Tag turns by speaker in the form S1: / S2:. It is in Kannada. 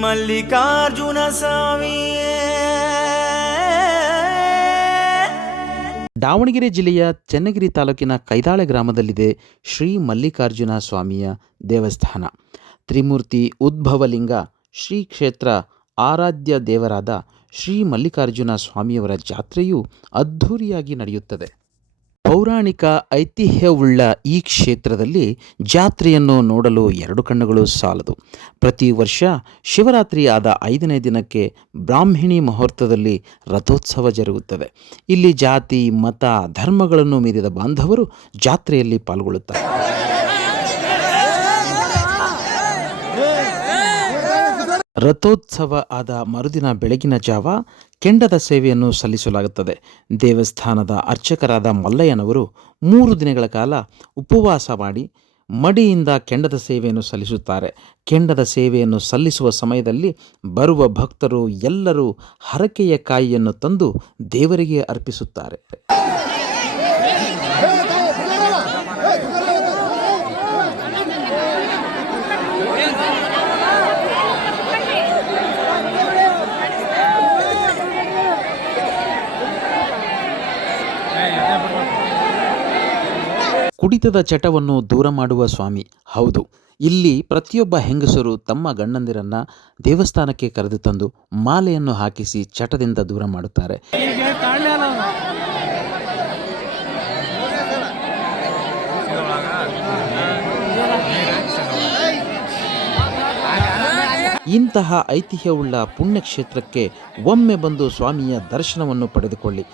S1: ಮಲ್ಲಿಕಾರ್ಜುನ ಸ್ವಾಮಿ
S2: ದಾವಣಗೆರೆ ಜಿಲ್ಲೆಯ ಚೆನ್ನಗಿರಿ ತಾಲೂಕಿನ ಕೈದಾಳೆ ಗ್ರಾಮದಲ್ಲಿದೆ ಶ್ರೀ ಮಲ್ಲಿಕಾರ್ಜುನ ಸ್ವಾಮಿಯ ದೇವಸ್ಥಾನ. ತ್ರಿಮೂರ್ತಿ ಉದ್ಭವಲಿಂಗ, ಶ್ರೀ ಕ್ಷೇತ್ರ ಆರಾಧ್ಯ ದೇವರಾದ ಶ್ರೀ ಮಲ್ಲಿಕಾರ್ಜುನ ಸ್ವಾಮಿಯವರ ಜಾತ್ರೆಯು ಅದ್ಧೂರಿಯಾಗಿ ನಡೆಯುತ್ತದೆ. ಪೌರಾಣಿಕ ಐತಿಹ್ಯವುಳ್ಳ ಈ ಕ್ಷೇತ್ರದಲ್ಲಿ ಜಾತ್ರೆಯನ್ನು ನೋಡಲು ಎರಡು ಕಣ್ಣುಗಳು ಸಾಲದು. ಪ್ರತಿ ವರ್ಷ ಶಿವರಾತ್ರಿ ಆದ ಐದನೇ ದಿನಕ್ಕೆ ಬ್ರಾಹ್ಮಿಣಿ ಮುಹೂರ್ತದಲ್ಲಿ ರಥೋತ್ಸವ ಜರುಗುತ್ತದೆ. ಇಲ್ಲಿ ಜಾತಿ, ಮತ, ಧರ್ಮಗಳನ್ನು ಮೀರಿದ ಬಾಂಧವರು ಜಾತ್ರೆಯಲ್ಲಿ ಪಾಲ್ಗೊಳ್ಳುತ್ತಾರೆ. ರಥೋತ್ಸವ ಆದ ಮರುದಿನ ಬೆಳಗಿನ ಜಾವ ಕೆಂಡದ ಸೇವೆಯನ್ನು ಸಲ್ಲಿಸಲಾಗುತ್ತದೆ. ದೇವಸ್ಥಾನದ ಅರ್ಚಕರಾದ ಮಲ್ಲಯ್ಯನವರು ಮೂರು ದಿನಗಳ ಕಾಲ ಉಪವಾಸ ಮಾಡಿ ಮಡಿಯಿಂದ ಕೆಂಡದ ಸೇವೆಯನ್ನು ಸಲ್ಲಿಸುತ್ತಾರೆ. ಕೆಂಡದ ಸೇವೆಯನ್ನು ಸಲ್ಲಿಸುವ ಸಮಯದಲ್ಲಿ ಬರುವ ಭಕ್ತರು ಎಲ್ಲರೂ ಹರಕೆಯ ಕಾಯಿಯನ್ನು ತಂದು ದೇವರಿಗೆ ಅರ್ಪಿಸುತ್ತಾರೆ. ಕುಡಿತದ ಚಟವನ್ನು ದೂರ ಮಾಡುವ ಸ್ವಾಮಿ. ಹೌದು, ಇಲ್ಲಿ ಪ್ರತಿಯೊಬ್ಬ ಹೆಂಗಸರು ತಮ್ಮ ಗಂಡಂದಿರನ್ನು ದೇವಸ್ಥಾನಕ್ಕೆ ಕರೆದು ತಂದು ಮಾಲೆಯನ್ನು ಹಾಕಿಸಿ ಚಟದಿಂದ ದೂರ ಮಾಡುತ್ತಾರೆ. ಇಂತಹ ಐತಿಹ್ಯವುಳ್ಳ ಪುಣ್ಯಕ್ಷೇತ್ರಕ್ಕೆ ಒಮ್ಮೆ ಬಂದು ಸ್ವಾಮಿಯ ದರ್ಶನವನ್ನು ಪಡೆದುಕೊಳ್ಳಿ.